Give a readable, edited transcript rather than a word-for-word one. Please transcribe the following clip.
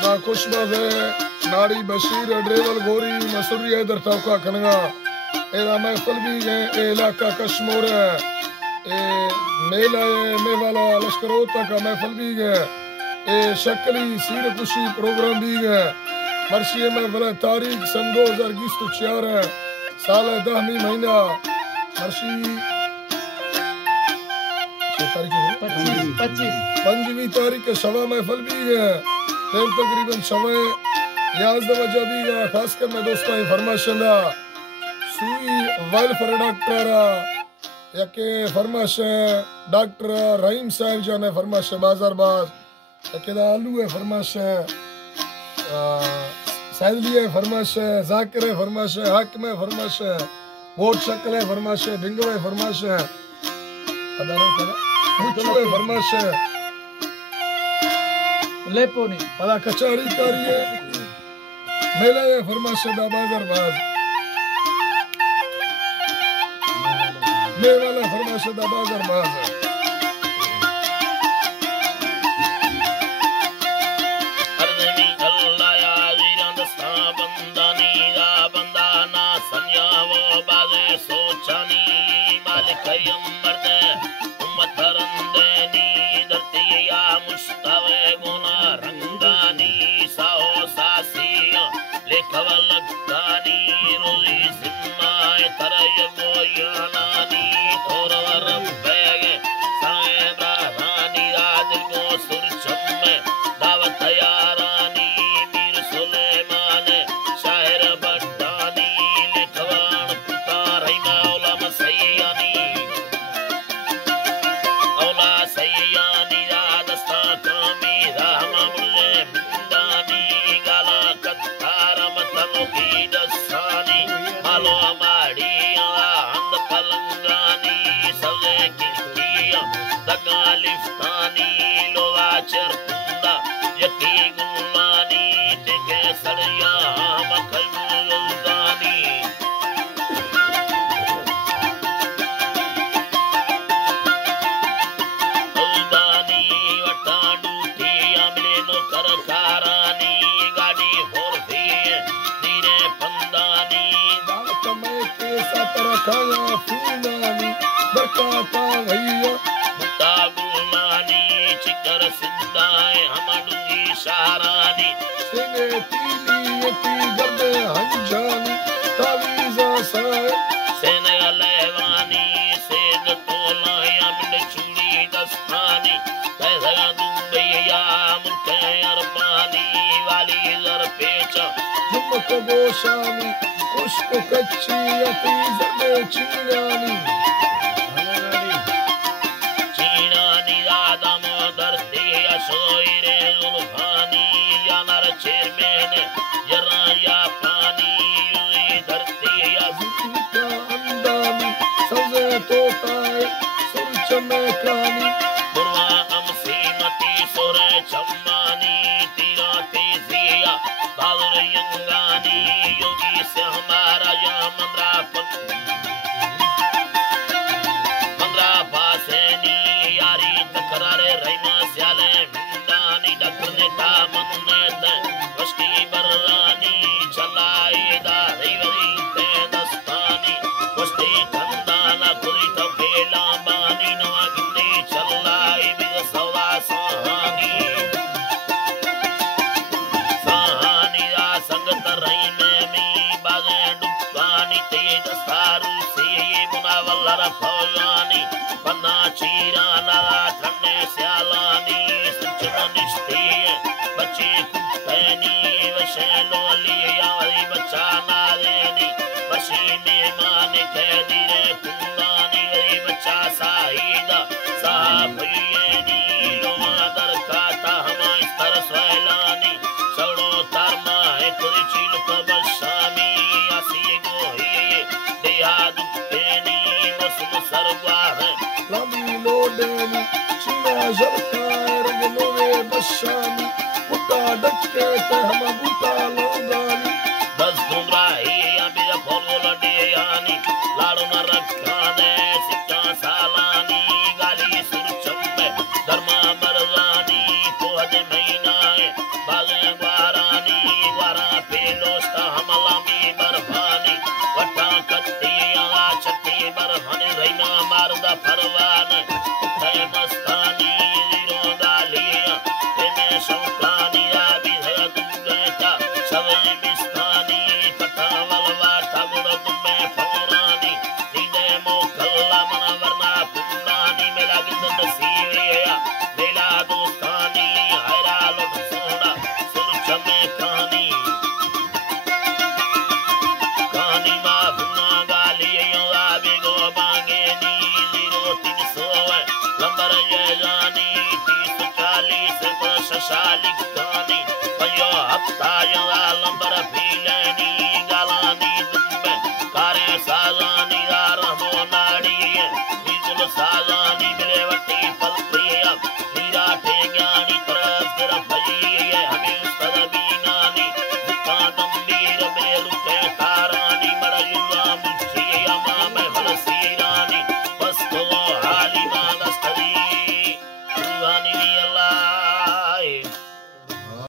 अदा खुशबज़े नाड़ी बशीर ड्रेवल गोरी मसूरी है दरतावका कनगा एदा महफल भी गए ए इलाका कश्मोर है ए मेला है मेवाला लश्करोता का महफल भी गए ए शक्ली सीर खुशी प्रोग्राम भी गए मर्शी में वाला तारीख सन 2024 है साल 10वीं महीना मर्शी 25वीं तारीख के शवा महफल भी गए टाइम तकरीबन शवा 11 बजे भी गया खासकर मैं दोस्तों फरमाशंदा सुई वेलफेयर डॉक्टर या के फरमाश डॉक्टर रहीम साहब जाने फरमाश बाजार बाज या के आलू है फरमाश सैदली है फरमाश जाकिर है फरमाश हाकिम है फरमाश वोट शक्ल है फरमाश ढिंगवा है फरमाश अदाना मुच्चू है फरमाश लेपोनी पला कचहरी कारी है मेला है फरमाश दा बाजार बाज मेवाला फरमाश दा बाजार बाज गोशानी उसको कच्ची अति जबे चीनानी चीनानी आदम दर्दी अशोइरे जुल्फानी यानर चेयरमैन जरा या पानी युई धरती अज़ीका अंदानी सजे तोताए सुरच में कानी बुरवा अमसी मती सोरे चम्मानी तीरा तेजिया बादर यंगानी योगी से हमारा या मंद्रा पासेनी यारी तकरारे रहीमा स्याले मिंदानी डकने का मनने वस्की बर्रानी चलाई दा रहीवरी ते दस्तानी वस्ती कंदाना कुरी तो बेला बानी नवा गिंदी चलाई बिग सवा सहानी संगत रही में बागे डुकानी तेज सारू से मुनावल्लर फौजानी पन्ना चीरा नारा ठंडे स्यालानी सुचमनिष्ठी बच्चे कुत्तनी वशे लोलिया वाली बच्चा नारेनी वशी में माने कह दिरे कुंदानी वाली बच्चा साहिदा साहबयनी लोमा दर काता हमा इस तरह स्वैलानी सड़ो तारमा है कोई चील को बशामी आसी गोही देहाद तेनी मसम सरवा है लंबी लोडेनी चीना जलता रंगलोवे बशामी उटा डटके ते हम बूटा लौदानी बस गुमराही अभी फॉलो लड़े यानी लाड़ो न रखा दे सिक्का सालानी गाली सुरचम में धर्मा मरलानी पोहद महीना है बागे परवान है मस्तानी वीरों लिया तेने शौकानी आदि है तुम बेटा सवई बिस्तानी पटावल वाटा गुड़ तुम्हें फौरानी नीने मोकल्ला मन वरना पुंडानी मेला गिंद सीरिया मेला दोस्तानी हैरा लोट सोना सुरच में कहानी कहानी माँ भुना गाली आदि गो बांगे नीली रोटी सोए लंबर ये जानी 30-40 वर्ष शालिक कहानी पयो हफ्ता